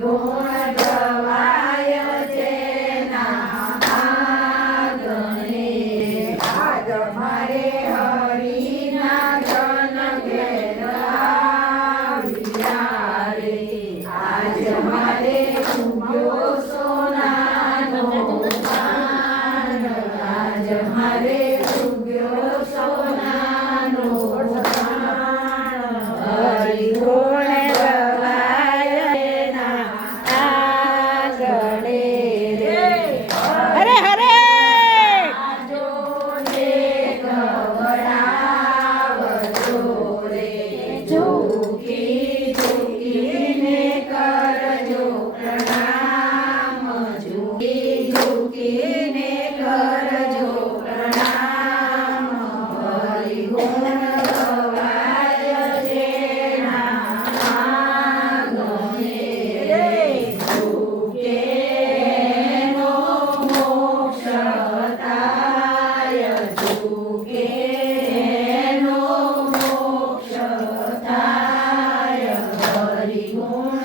ગુણ longe.